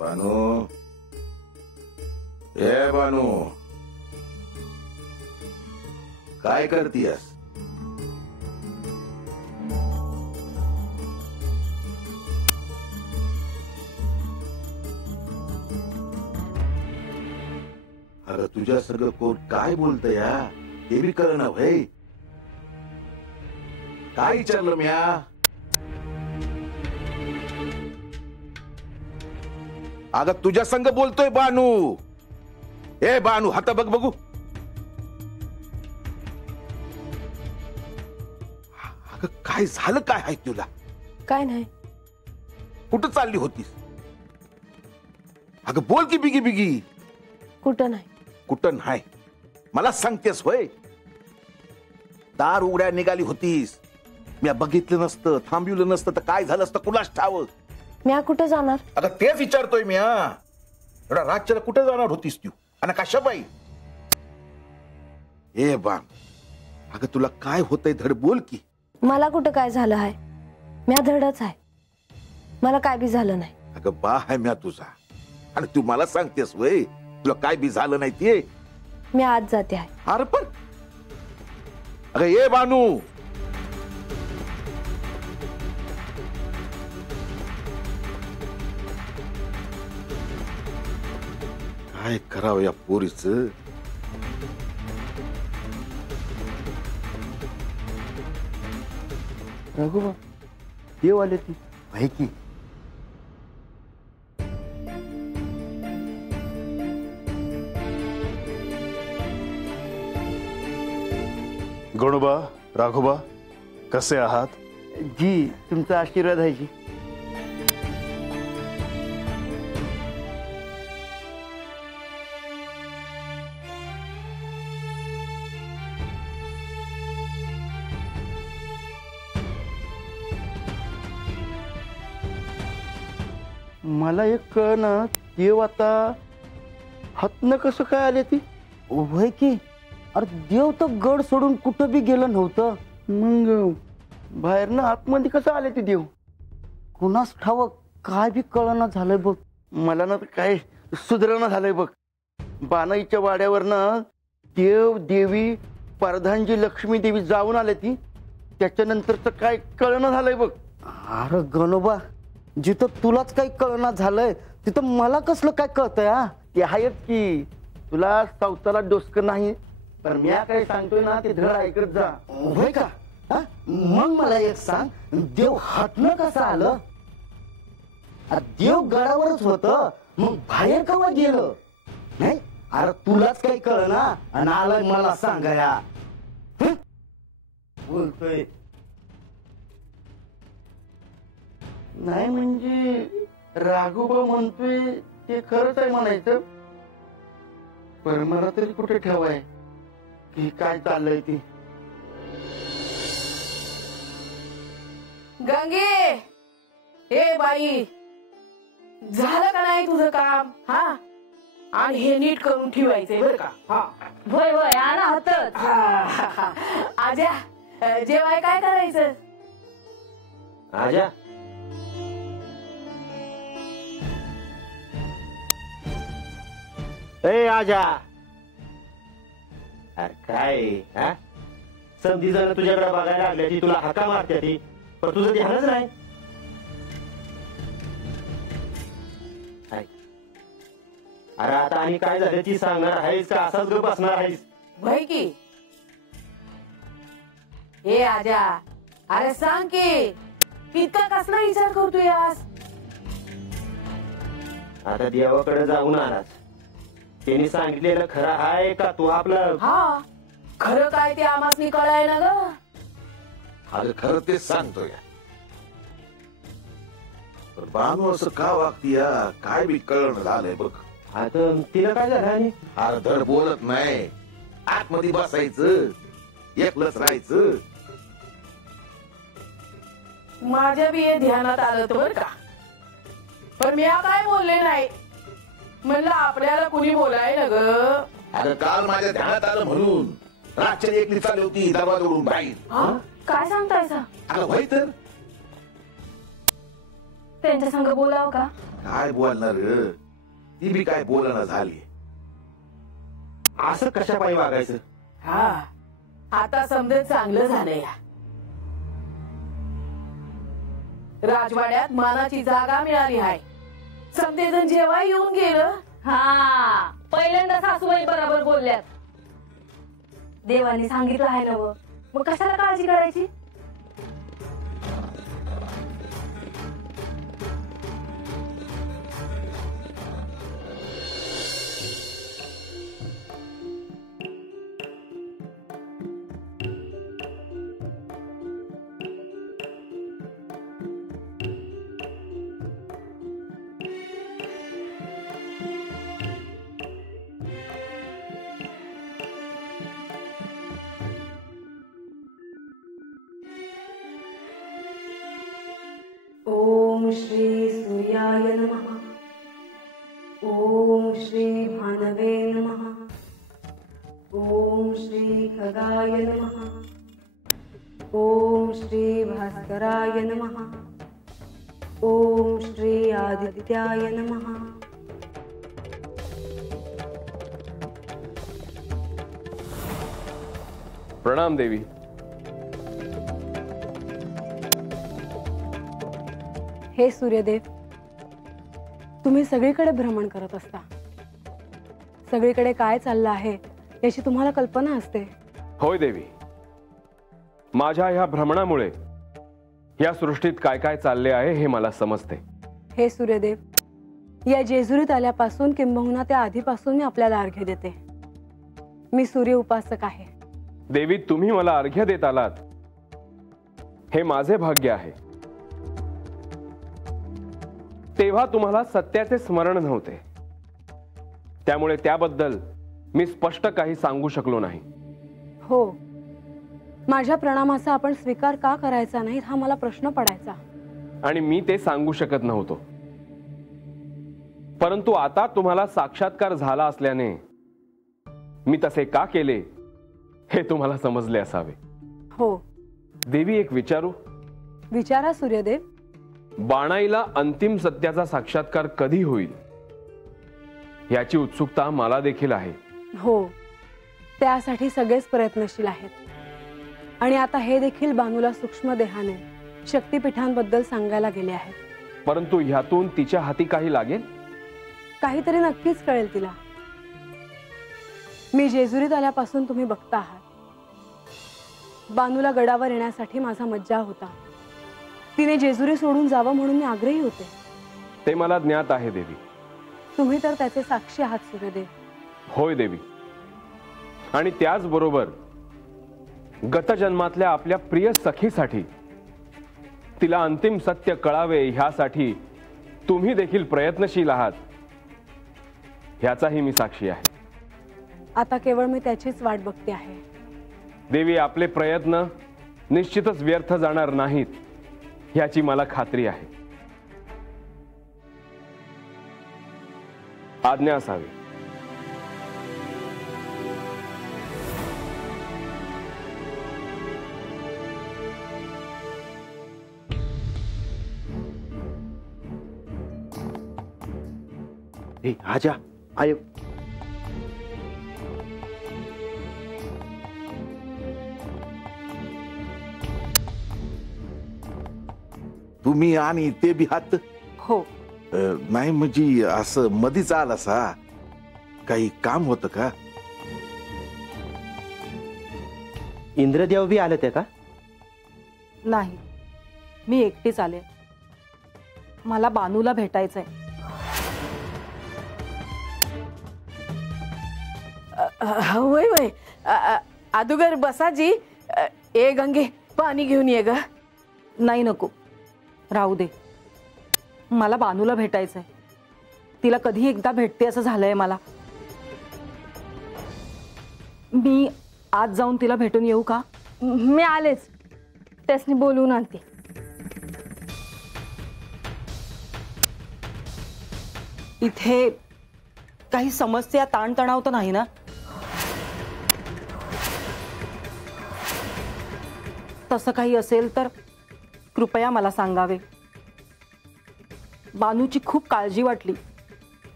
बानू, ए बानू, काय करतीयस? अरे तुझ्या सगळं कोण काय बोलतय या हे बी कळना भाई. काय विचारलं म्या? अगं तुझ्या संग बोलतोय बानू. ए बानू हात बघ बघू. अगं काय झालं काय आहे तुला? काय नाही. कुठं चालली होतीस? अगं बोल की बिगी बिगी. कुठं नाही. कुठं नाही मला सांगतेस होय? दार उघड्या निघाली होतीस. मी बघितलं नसतं, थांबवलं नसतं तर काय झालं असतं कुणास ठाव. म्या कुठं जाणार? अगं तेच विचारतोय मी. एवढा रातच्याला कुठे जाणार होतीस तू आणि कशाबाई? ए बाण, अगं तुला काय होतंय धड बोल की. मला कुठं काय झालं आहे? म्या धडच आहे. मला काय बी झालं नाही. अगं बा आहे म्या तुझा आणि तू मला सांगतेस वय तुला काय बी झालं नाही ते. मी आज जाते आहे. अरे पण अगं ये बानू. काय करावं या पोरीचं? रघुबा देव आले ती माहिती. गणोबा, राघोबा कसे आहात? जी तुमचा आशीर्वाद आहे जी. मला एक कळना देव आता हातनं कसं काय आले ती? होय की. अरे देव तर गड सोडून कुठं बी गेलं नव्हतं. मग बाहेरनं आतमध्ये कसं आले ते देव? कुणास ठावं काय बी कळना झालंय बघ. मला ना काय सुधारणा झालंय बघ. बानाईच्या वाड्यावरनं देव देवी प्रधानजी लक्ष्मी देवी जाऊन आले ती. त्याच्यानंतरच काय कळना झालंय बघ. अरे गणोबा, जिथं तुलाच काही कळना झालंय तिथं मला कसलं काय कळतंय? हा ते आहेत की. तुला सावताला डोसकं नाही पण मी काय सांगतोय ना ते धड ऐकत जा. होय का? मग मला एक सांग, देव हातनं कसं आलं? देव गडावरच होत मग बाहेर कवा गेलं नाही? अरे तुलाच काही कळ ना आणि आलाय मला सांगाया. हं? बोलतोय नाही म्हणजे राघोबा म्हणतोय ते खरंच आहे म्हणायचं. पण मला तरी कुठे ठेवाय की काय चाललंय ते. गंगे, ए बाई, झालं का नाही तुझं काम? हा, आणि हे नीट करून ठेवायचंय बर का? हा, होय होय, आणा हातच. आजा, जेवाय काय करायचं? आजा, ए आजा, अरे काय हा? समधी जण तुझ्याकडे बघायला लागल्या ती तुला हाका मारते ती, पण तुझं ध्यानच नाही. अरे आता आणि काय झालं ती सांगणार आहेस का असाच गप बसणार आहेस? भाई की ए आजा, अरे सांग की इतका कसला विचार करतोय आज? आता देवाकडे जाऊन आलास, त्यांनी सांगितलेलं खरं आहे का तू आपलं? हा, खरं काय ते आम्हासनी कळाय ना ग. अरे खरं तेच सांगतोय. पण बानू असं का वागतीय काय बी कळण झालंय बघ. आता तिला काय झालं? आणि अरे धड बोलत नाही, आतमध्ये बसायचं, एकलंच राहायचं. माझ्या बी हे ध्यानात आलं तर बर का, पण मी काय बोलले नाही. म्हणलं आपल्याला कुणी बोलाय ना ग. अरे काल माझ्या ध्यानात आलं म्हणून रातच्या एकली चालली होती दरवाजा उडून बाहेर. हा? काय सांगतायसा? अरे व्हय तर त्यांच्या संग बोलावं का? काय बोलणार ग, ती बी काय बोलणं झाली. असं कशा पायी वागायचं? हा, आता समजा चांगलं झालंय. राजवाड्यात मानाची जागा मिळाली आहे. समजेजण जेव्हा येऊन गेलं. हा, पहिल्यांदा सासूबाई बरोबर बोलल्यात. देवानी सांगितलं आहे ना, मग कशाला काळजी करायची? ओम श्री सूर्याय नमः. ओम श्री भानवे नमः. ओम श्री खगाय नमः. ओम श्री भास्कराय नमः. ओम श्री आदित्याय नमः. प्रणाम देवी. हे सूर्यदेव, तुम्ही सगळीकडे भ्रमण करत असता. सगळीकडे काय चाललं आहे याची तुम्हाला कल्पना असते. होय देवी, माझ्या ह्या भ्रमणामुळे या सृष्टीत काय काय चालले आहे हे मला समजते. हे सूर्यदेव, या जेजुरीत आल्यापासून किंबहुना त्या आधीपासून मी आपल्याला अर्घ्य देते. मी सूर्य उपासक आहे. देवी, तुम्ही मला अर्घ्य देत आलात हे माझे भाग्य आहे. तेव्हा तुम्हाला सत्याचे स्मरण नव्हते, त्यामुळे त्याबद्दल मी स्पष्ट काही सांगू शकलो नाही. हो, माझ्या प्रणामाचा आपण स्वीकार का करायचा नाही हा मला प्रश्न पडायचा. आणि मी ते सांगू शकत नव्हतो. परंतु आता तुम्हाला साक्षात्कार झाला असल्याने मी तसे का केले हे तुम्हाला समजले असावे. हो देवी, एक विचारू? विचारा सूर्यदेव. बाणाईला अंतिम सत्याचा साक्षात्कार कधी होईल याची उत्सुकता मला देखील आहे. हो, त्यासाठी सगळेच प्रयत्नशील आहेत. आणि आता हे देखील बानूला सूक्ष्म देहाने शक्तिपीठांबद्दल सांगायला गेले आहेत. परंतु ह्यातून तिच्या हाती काही लागेल? काहीतरी नक्कीच कळेल तिला. मी जेजुरीत आल्यापासून तुम्ही बघता आहात, बानूला गडावर येण्यासाठी माझा मज्जाव होता. तिने जेजुरी सोडून जावं म्हणून मी आग्रही होते. ते मला ज्ञात आहे देवी. तुम्ही तर त्याचे साक्षी आहात सूर्यदेव. होय देवी. आणि त्याचबरोबर गतजन्मातल्या आपल्या प्रिय सखीसाठी, तिला अंतिम सत्य कळावे ह्यासाठी तुम्ही देखील प्रयत्नशील आहात, ह्याचाही मी साक्षी आहे. आता केवळ मी त्याचीच वाट बघते आहे. देवी, आपले प्रयत्न निश्चितच व्यर्थ जाणार नाहीत ह्याची मला खात्री आहे. आज्ञा असावी. हे आजा आय तुम्ही आणि ते बी हात हो. नाही म्हणजे असं मधीच आला सा, काही काम होतं का? इंद्रदेव बी आले ते का? नाही, मी एकटीच आले. मला बानूला भेटायचंय. होय होय. अदुगर बसाजी. ए गंगे, पाणी घेऊन ये ग. नाही नको, राहू दे. मला बानूला भेटायचंय. तिला कधी एकदा भेटते असं झालंय मला. मी आज जाऊन तिला भेटून येऊ का? मी आलेच, त्यासनी बोलवून आणते. इथे काही समस्या, ताणतणाव तर नाही ना? तसं काही असेल तर कृपया मला सांगावे. बानूची खूप काळजी वाटली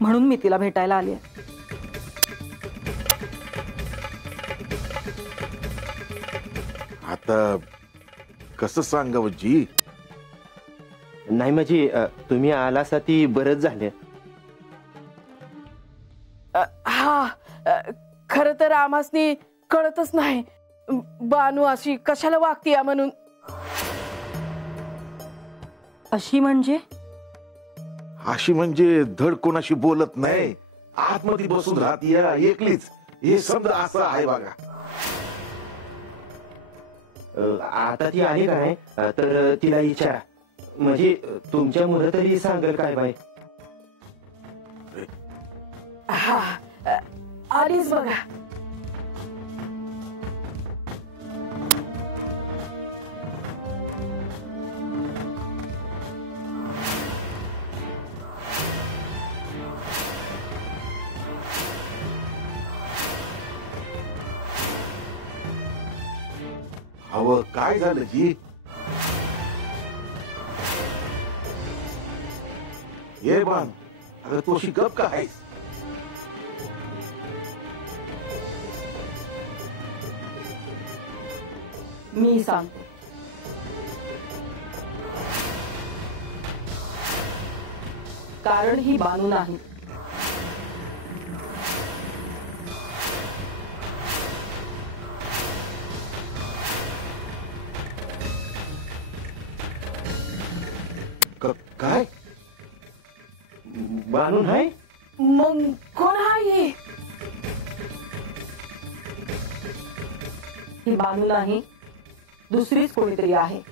म्हणून मी तिला भेटायला आली आहे. आता कसं सांगावं जी? नाही म्हणजे तुम्ही आलासा ती बरंच झाले. हा, खर तर आम्हासनी कळतच नाही बानू अशी कशाला वागतीया म्हणून. अशी म्हणजे? अशी म्हणजे धड कोणाशी बोलत नाही, आतमध्ये बसून राहती एकलीच. हे समजा असं आहे बघा. आता ती आली काय तर तिला विचारा, म्हणजे तुमच्या मुलं तरी सांगेल काय बाई. हा, आलीच बघा. अव काय झालं जी? ये बान, अगं तो शिकप का आहेस? मी सांगते. कारण ही बानू नाही. काय? बानू नाही? मग कोण आहे? ही बानू नाही, दुसरीच कोणीतरी आहे.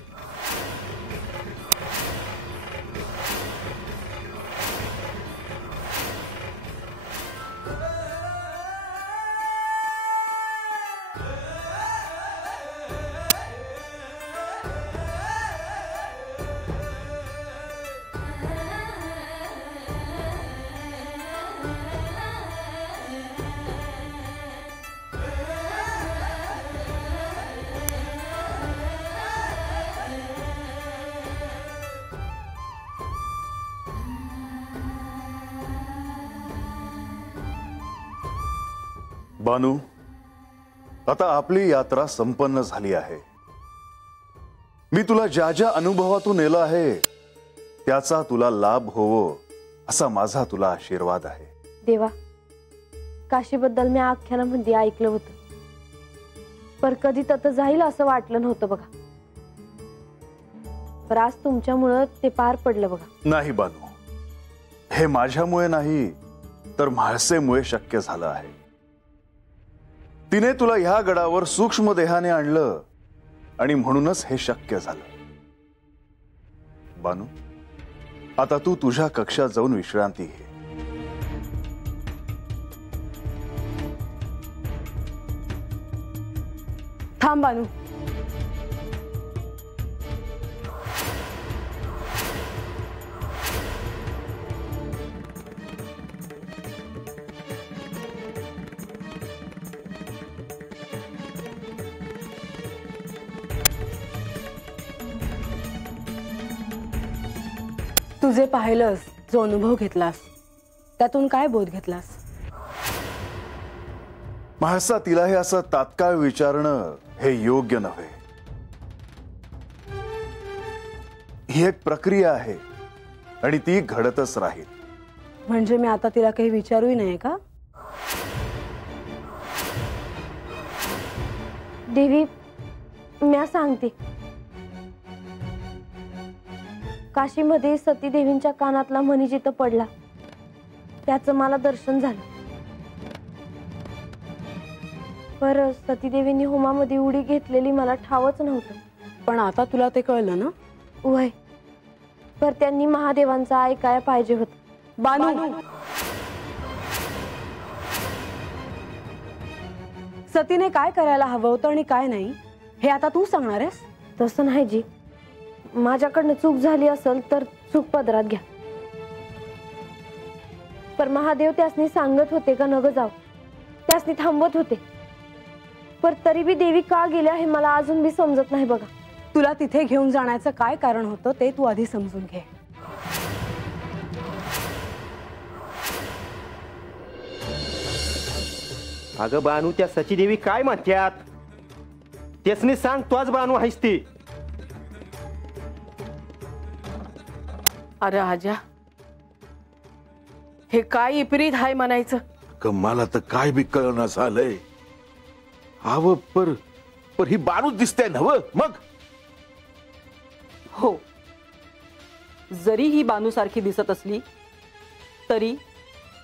बानू, आता आपली यात्रा संपन्न झाली आहे. मी तुला ज्या ज्या अनुभवातून नेलं आहे त्याचा तुला लाभ होवो असा माझा तुला आशीर्वाद आहे. देवा, काशीबद्दल मी आख्यानामध्ये ऐकलं होतं, पर कधी तसं जाईल असं वाटलं नव्हतं बघा. पर आज तुमच्यामुळं ते पार पडलं बघा. नाही बानू, हे माझ्यामुळे नाही तर म्हाळसेमुळे शक्य झालं आहे. तिने तुला ह्या गडावर सूक्ष्म देहाने आणलं आणि म्हणूनच हे शक्य झालं. बानू, आता तू तुझ्या कक्षात जाऊन विश्रांती घे. थांब बानू. तू जे पाहिलंस, जो अनुभव घेतलास, त्यातून काय बोध घेतलास? म्हाळसा, तिला हे असं तात्काळ विचारणं हे योग्य नव्हे. ही एक प्रक्रिया आहे आणि ती घडतच राहील. म्हणजे मी आता तिला काही विचारूही नाही का? देवी, म्या सांगते, काशीमध्ये सती देवींच्या कानातला मणी जिथं पडला त्याचं मला दर्शन झालं. पर सती देवींनी होमामध्ये उडी घेतलेली मला ठावच नव्हतं. पण आता तुला ते कळलं ना? वय, पर त्यांनी महादेवांचं ऐकायला पाहिजे होतं. बानू, सतीने काय करायला हवं होतं आणि काय नाही हे आता तू सांगणार आहेस? तसं नाही जी, माझ्याकडनं चूक झाली असेल तर चूक पदरात घ्या. पर महादेव त्यासनी सांगत होते का नग जाऊ, त्यासनी थांबवत होते. पर तरी बी देवी का गेल्या हे मला अजून बी समजत नाही बघा. तुला तिथे घेऊन जाण्याचं काय कारण होतं ते तू आधी समजून घे. अगं बानू, त्या सचीदेवी काय म्हणतात त्यासनी सांग. तोच बानू आहेस ती. अरे आजा, हे काय विपरीत हाय म्हणायचं. मला तर काय बी कळना झालंय. हवं पर ही बानूच दिसते ना मग. हो, जरी ही बानू सारखी दिसत असली तरी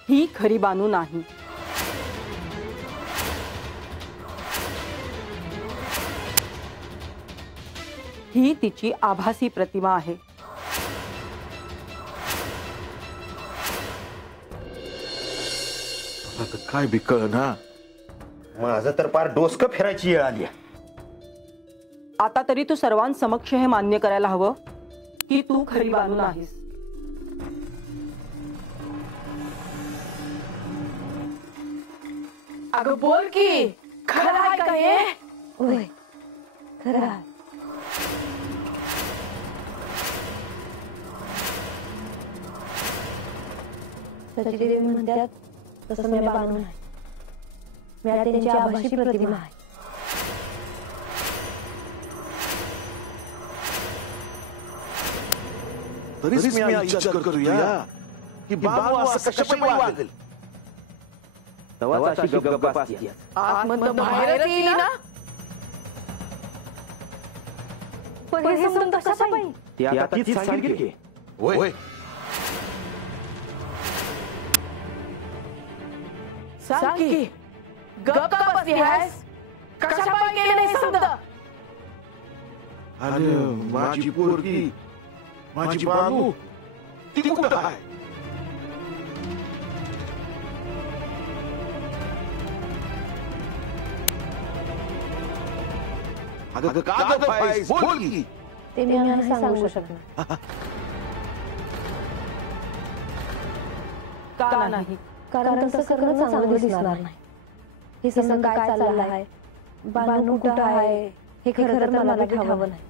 ही खरी बानू नाही. ही तिची आभासी प्रतिमा आहे. आता काय बी कळना. माझं तर पार डोसकं फिरायची वेळ आली. आता तरी तू सर्वांसमक्ष हे मान्य करायला हवं की तू खरी बानू नाहीस. अगं बोल की, खरं आहे का हे? वय, खरं आहे. सती देवी म्हणतात तसं मी बानू नाही. मी त्यांची आभासी प्रतिमा आहे. तरीच मी इच्छा करतोय की बानू असं कशापायी वागेल. तेव्हा अशी गप्प असते. आतमधनं बाहेरच येईना. पण हे समजून कशापायी? ती आता तीच सांगेल की. होय, सांग की, गप्प का बसली आहेस? कशापायी गेले नाही समजा. अरे माझी पोरगी, माझी बानू, ती कुठं आहे? अगं का गप्प आहेस? बोल की. ते मी नाही सांगू शकणार. का नाही? कारण तसं करणं चांगलं दिसणार नाही. हे समजा काय चाललं आहे, बानू कुठं आहे हे खरं तर मला ठावं नाही.